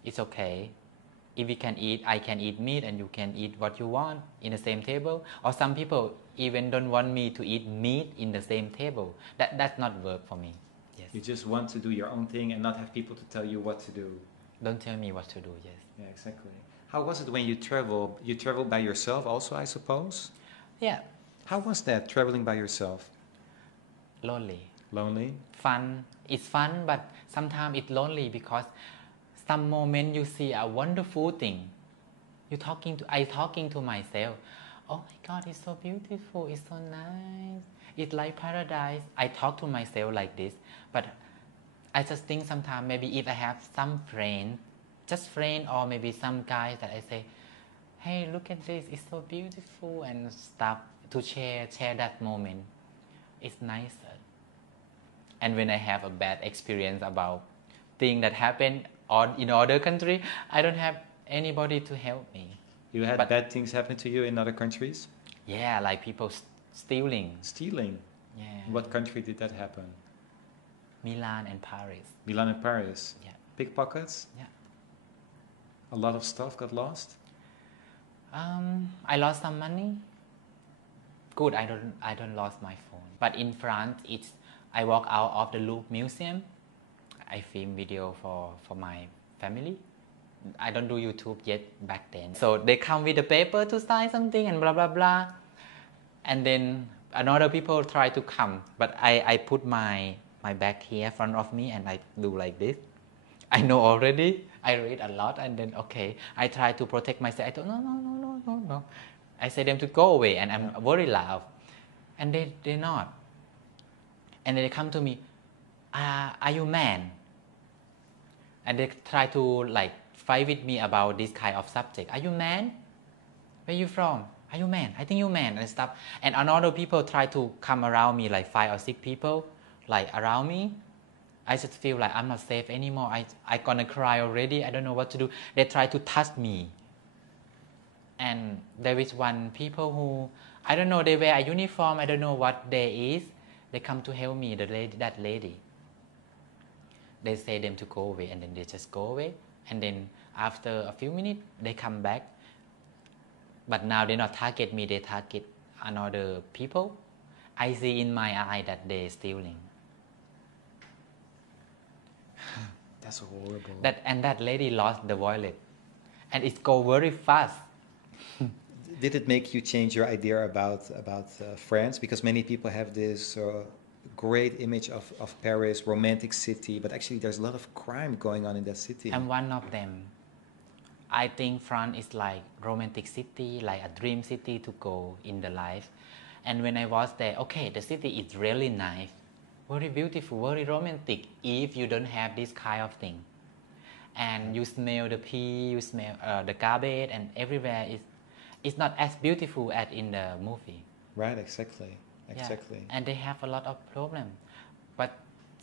it's okay. If we can eat, I can eat meat and you can eat what you want in the same table. Or some people even don't want me to eat meat in the same table. That's not work for me. Yes. You just want to do your own thing and not have people to tell you what to do. Don't tell me what to do, yes. Yeah, exactly. How was it when you traveled? You traveled by yourself also, I suppose? Yeah, How was that, traveling by yourself? lonely. Lonely? Fun. It's fun, but sometimes it's lonely because some moment you see a wonderful thing. I talking to myself. Oh my God, it's so beautiful. It's so nice. It's like paradise. I talk to myself like this, but I just think sometimes maybe if I have some friend, just friend or maybe some guys that I say, hey, look at this. It's so beautiful and stuff to share that moment. It's nicer. And when I have a bad experience about thing that happened in other country, I don't have anybody to help me. You had But- bad things happen to you in other countries? Yeah, like people stealing. Stealing? Yeah. What country did that happen? Milan and Paris. Milan and Paris? Yeah. Pickpockets? Yeah. A lot of stuff got lost? I lost some money. Good, I don't lost my phone. But in France, I walk out of the Louvre Museum. I film video for my family. I don't do YouTube yet back then. So they come with the paper to sign something and blah blah blah. And then another people try to come, but I put my bag here in front of me and I do like this. I know already. I read a lot and then okay. I try to protect myself. I thought no. I say them to go away and I'm very loud. And they're not. And they come to me, are you man? And they try to like fight with me about this kind of subject. Are you man? Where you from? Are you man? I think you man and stuff. And another people try to come around me, like 5 or 6 people, like around me. I just feel like I'm not safe anymore. I gonna cry already. I don't know what to do. They try to touch me. And there is one people who, I don't know, they wear a uniform. I don't know what they is. They come to help me, that lady. They say them to go away and then they just go away. And then after a few minutes, they come back. But now they not target me, they target another people. I see in my eye that they're stealing. That's horrible. That lady lost the wallet. And it go very fast. Did it make you change your idea about France? Because many people have this great image of Paris, romantic city, but actually there's a lot of crime going on in that city. I'm one of them. I think France is like romantic city, like a dream city to go in the life. And when I was there, okay, the city is really nice, very beautiful, very romantic. If you don't have this kind of thing, and you smell the pee, you smell the garbage, and everywhere is, it's not as beautiful as in the movie. Right, exactly. Exactly. Yeah. And they have a lot of problems. But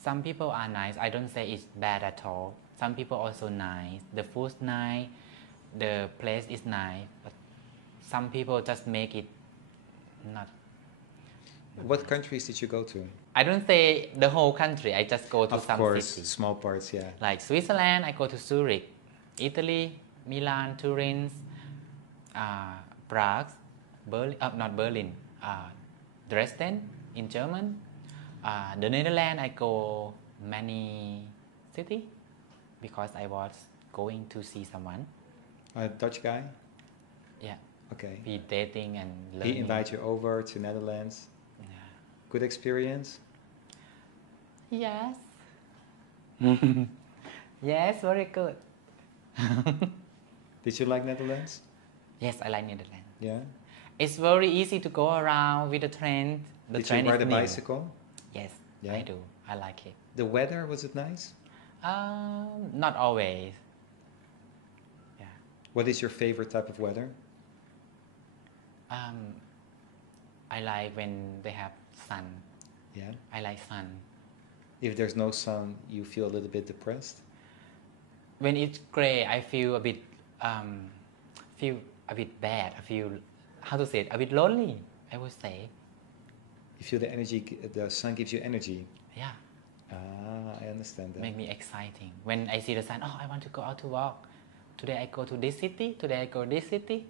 some people are nice. I don't say it's bad at all. Some people also nice. The food's nice. The place is nice. But some people just make it not. What countries did you go to? I don't say the whole country. I just go to Of some course, cities. small parts, yeah. Like Switzerland, I go to Zurich. Italy, Milan, Turin, Prague, Berlin, not Berlin, Dresden in German. The Netherlands, I go many city because I was going to see someone. A Dutch guy? Yeah. Okay. We dating and learning. He invited you over to Netherlands. Yeah. Good experience? Yes. Yes, very good. Did you like Netherlands? Yes, I like Netherlands. Yeah. It's very easy to go around with the train. The Did train you ride is a new. bicycle? Yes, Yeah? I do. I like it. The weather, was it nice? Not always. Yeah. What is your favorite type of weather? I like when they have sun. Yeah. I like sun. If there's no sun, you feel a little bit depressed? When it's gray, I feel a bit bad. I feel, how to say it, a bit lonely, I would say. You feel the energy, the sun gives you energy. Yeah. Ah, I understand that. Make me exciting. When I see the sun, oh, I want to go out to walk. Today I go to this city. Today I go this city.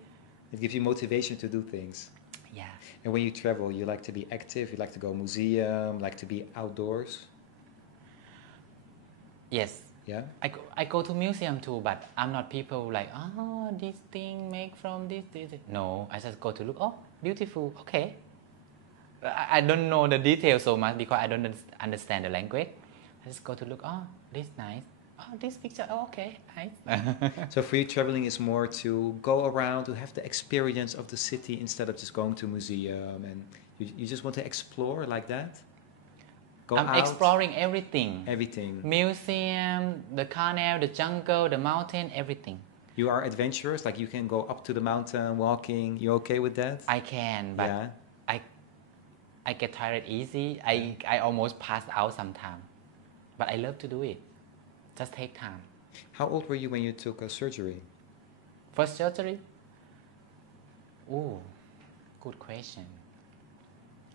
It gives you motivation to do things. Yeah. And when you travel, you like to be active, you like to go museum, like to be outdoors. Yes. Yeah. I go to museum too, but I'm not people like, oh, this thing made from this. No, I just go to look, oh, beautiful, okay. I don't know the details so much because I don't understand the language. I just go to look, oh, this nice. Oh, this picture, oh, okay, nice. So for you, traveling is more to go around, to have the experience of the city instead of just going to a museum, and you just want to explore like that? Go I'm out, exploring everything. everything. Museum, the canal, the jungle, the mountain, everything. You are adventurous, like you can go up to the mountain walking. You okay with that? I can, but Yeah. I get tired easy. I almost pass out sometimes. But I love to do it. Just take time. How old were you when you took a surgery? First surgery? Ooh, good question.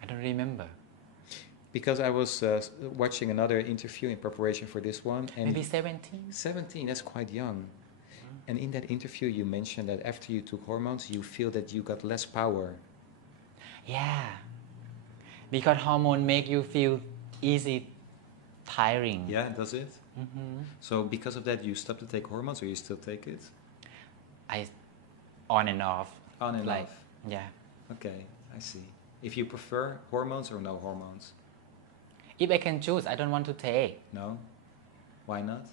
I don't remember. Because I was watching another interview in preparation for this one, and Maybe 17? 17, that's quite young. And in that interview, you mentioned that after you took hormones, you feel that you got less power. Yeah. Because hormone make you feel easy, tiring. Yeah, does it? Mm-hmm. So because of that, you stopped to take hormones, or you still take it? I on and off. On and like, off. Yeah. Okay, I see. If you prefer hormones or no hormones? If I can choose, I don't want to take. No? Why not?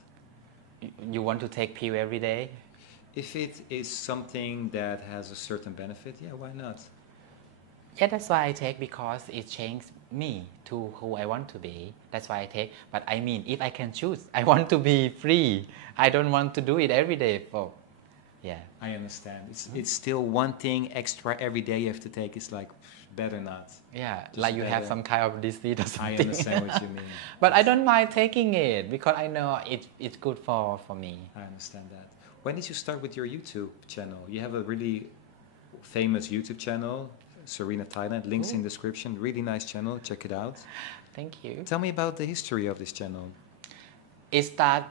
You want to take pill every day? If it is something that has a certain benefit, yeah, why not? Yeah, that's why I take, because it changed me to who I want to be. That's why I take. But I mean, if I can choose, I want to be free. I don't want to do it every day. Yeah. I understand. It's still one thing extra every day you have to take. It's like, better not. Yeah, Just like you have better. some kind of disease or something. I understand what you mean. But I don't mind taking it because I know it's good for me. I understand that. When did you start with your YouTube channel? You have a really famous YouTube channel, Serena Thailand. Links in description. Really nice channel. Check it out. Thank you. Tell me about the history of this channel. It start.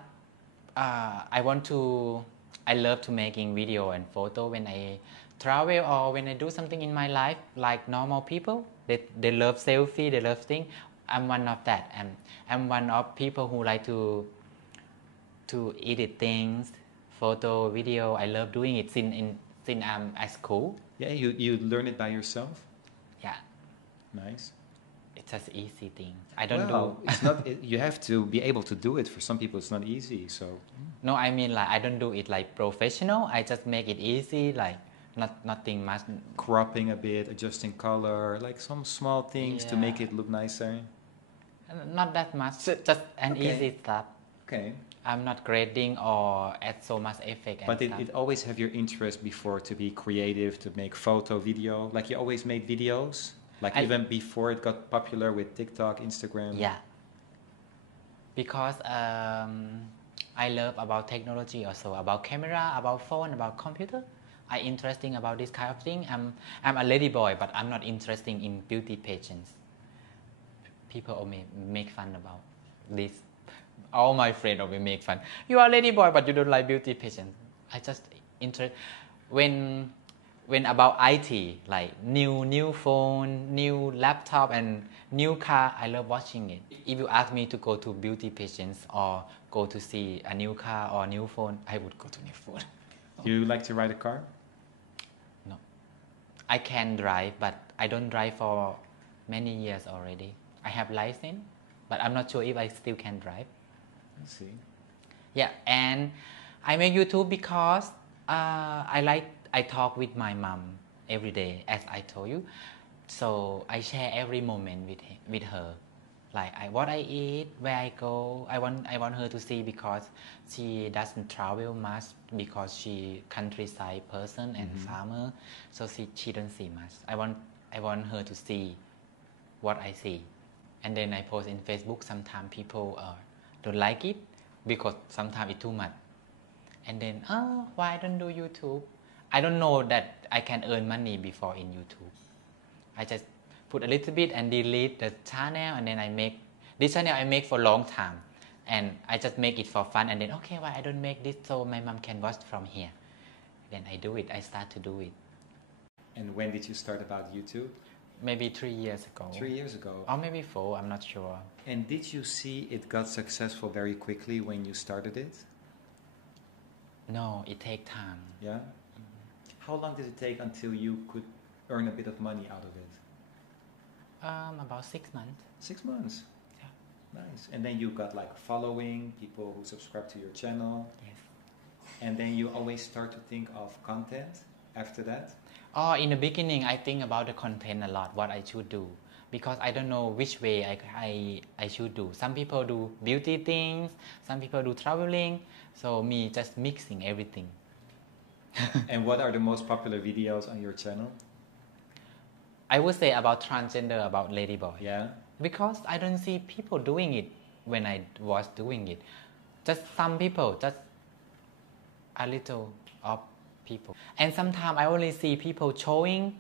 I love to making video and photo when I travel or when I do something in my life, like normal people. They love selfie. They love things. I'm one of that. I'm one of people who like to edit things, photo, video. I love doing it since I'm at school. Yeah, you learn it by yourself? Yeah, Nice. it's just easy thing. I don't Well, do. it's not. You have to be able to do it. For some people, it's not easy. So No, I mean like I don't do it like professional. I just make it easy, like nothing much. cropping a bit, adjusting color, like some small things to make Yeah. it look nicer. Not that much. Just an Okay. easy stuff. Okay. I'm not grading or add so much effect and But stuff. it always have your interest before to be creative, to make photo, video. Like you always made videos, like even before it got popular with TikTok, Instagram. Yeah. Because I love about technology also, about camera, about phone, about computer. I interesting about this kind of thing. I'm a ladyboy, but I'm not interested in beauty pageants. People always make fun about this. All my friends always make fun. You are ladyboy, but you don't like beauty pageants. I just interest when about IT, like new phone, new laptop, and new car. I love watching it. If you ask me to go to beauty pageants or go to see a new car or new phone, I would go to new phone. You like to ride a car? No, I can drive, but I don't drive for many years already. I have license, but I'm not sure if I still can drive. I see. Yeah, and I make YouTube because I talk with my mom every day, as I told you. So I share every moment with her, like what I eat, where I go. I want her to see because she doesn't travel much because she countryside person and farmer, so she don't see much. I want her to see what I see, and then I post in Facebook. Sometimes people don't like it because sometimes it's too much. And then, why I don't do YouTube? I don't know that I can earn money before in YouTube. I just put a little bit and delete the channel, and then I make this channel I make for a long time, and I just make it for fun. And then okay, why I don't make this so my mom can watch from here? Then I do it. I start to do it. And when did you start about YouTube? Maybe 3 years ago. 3 years ago. Or maybe 4. I'm not sure. And did you see it got successful very quickly when you started it? No, it takes time. Yeah. How long did it take until you could earn a bit of money out of it? About 6 months. 6 months. Yeah. Nice. And then you got like following, people who subscribe to your channel. Yes. And then you always start to think of content after that? Oh, in the beginning, I think about the content a lot, what I should do. Because I don't know which way I should do. Some people do beauty things, some people do traveling. So me just mixing everything. And what are the most popular videos on your channel? I would say about transgender, about Ladyboy. Yeah. Because I don't see people doing it when I was doing it. Just some people, just a little of people. And sometimes I only see people showing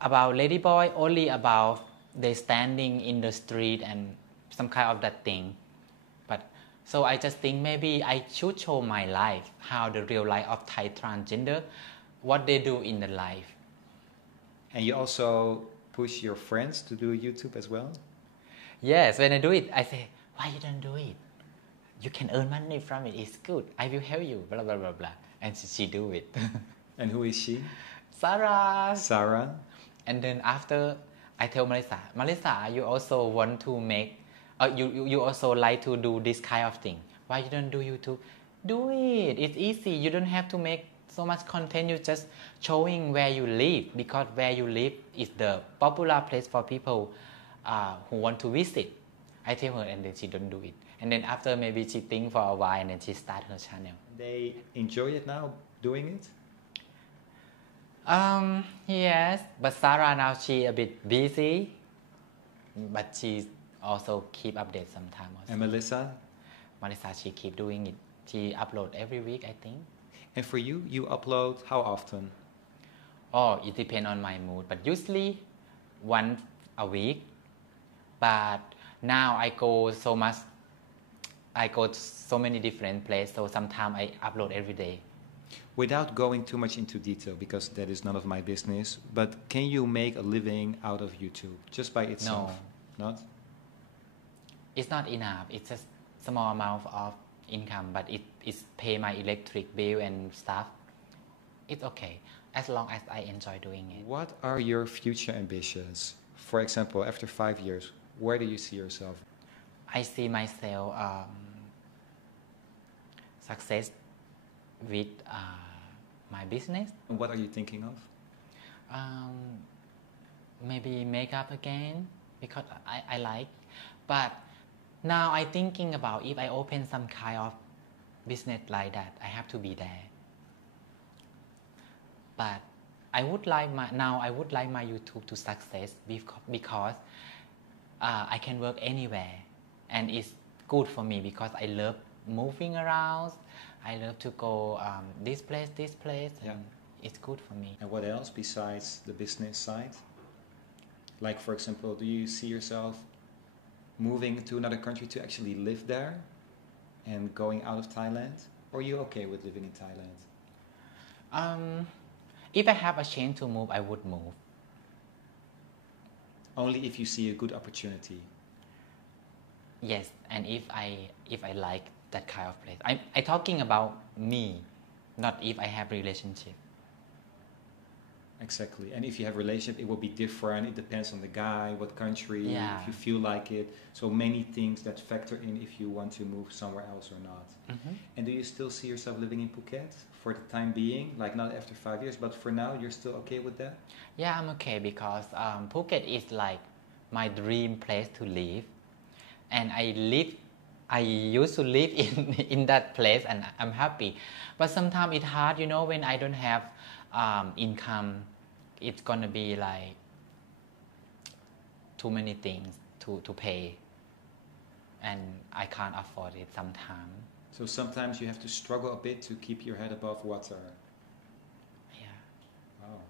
about Ladyboy only about they standing in the street and some kind of that thing. But so I just think maybe I should show my life, how the real life of Thai transgender, what they do in the life. And you also push your friends to do YouTube as well? Yes, when I do it, I say, why you don't do it? You can earn money from it, it's good. I will help you, blah, blah, blah, blah. And she do it. And who is she? Sarah. Sarah. And then after, I tell Melissa, you also want to make, you also like to do this kind of thing. Why you don't do YouTube? Do it. It's easy. You don't have to make so much content. You just showing where you live, because where you live is the popular place for people who want to visit. I tell her, and then she don't do it. And then after maybe she think for a while, and then she start her channel. They enjoy it now, doing it? Yes, but Sarah now she a bit busy, but she also keep update sometime also. And Melissa? Melissa, she keep doing it. She upload every week, I think. And for you, you upload how often? Oh, it depends on my mood, but usually once a week. But now I go so many different places, so sometimes I upload every day. Without going too much into detail, because that is none of my business, but can you make a living out of YouTube just by itself? No. Not? It's not enough. It's just small amount of income, but it's pay my electric bill and stuff. It's okay. as long as I enjoy doing it. What are your future ambitions? For example, after 5 years, where do you see yourself? I see myself success with my business. And what are you thinking of? Maybe makeup again because I like. But now I thinking about if I open some kind of business like that, I have to be there. But I would like my YouTube to success because I can work anywhere, and it's good for me because I love moving around. I love to go this place, and it's good for me. And what else besides the business side? Like, for example, do you see yourself moving to another country to actually live there and going out of Thailand? Or are you okay with living in Thailand? If I have a chance to move, I would move. Only if you see a good opportunity. Yes, and if I like that kind of place. I talking about me, not if I have relationship. Exactly. And if you have a relationship, it will be different. It depends on the guy, what country, if you feel like it. So many things that factor in if you want to move somewhere else or not. Mm-hmm. And do you still see yourself living in Phuket for the time being? Like not after 5 years, but for now, you're still okay with that? Yeah, I'm okay because Phuket is like my dream place to live. And I used to live in that place and I'm happy. But sometimes it's hard, when I don't have income, it's gonna be like too many things to pay, and I can't afford it sometimes. So sometimes you have to struggle a bit to keep your head above water. Yeah. Wow.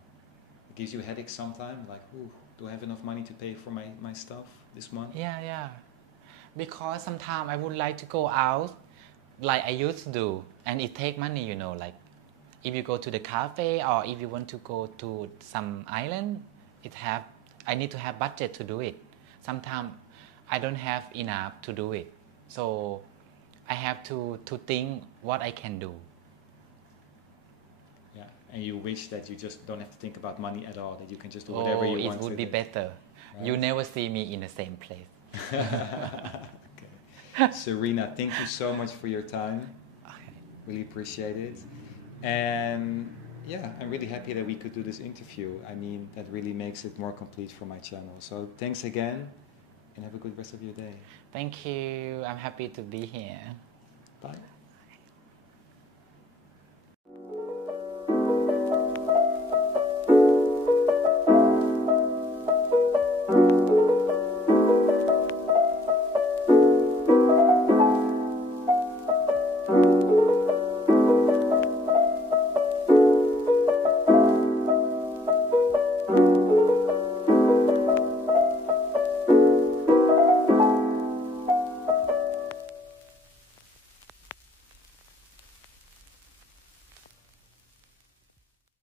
It gives you headaches sometimes, like, ooh, do I have enough money to pay for my stuff this month? Yeah. Because sometimes I would like to go out like I used to do, and it take money, like if you go to the cafe or if you want to go to some island, I need to have budget to do it. Sometimes I don't have enough to do it, so I have to think what I can do. Yeah, and you wish that you just don't have to think about money at all, that you can just do whatever you want. It would be better. Right? You never see me in the same place. Okay. Serena, thank you so much for your time. Okay. Really appreciate it. And yeah, I'm really happy that we could do this interview. I mean, that really makes it more complete for my channel. So thanks again and have a good rest of your day. Thank you. I'm happy to be here. Bye.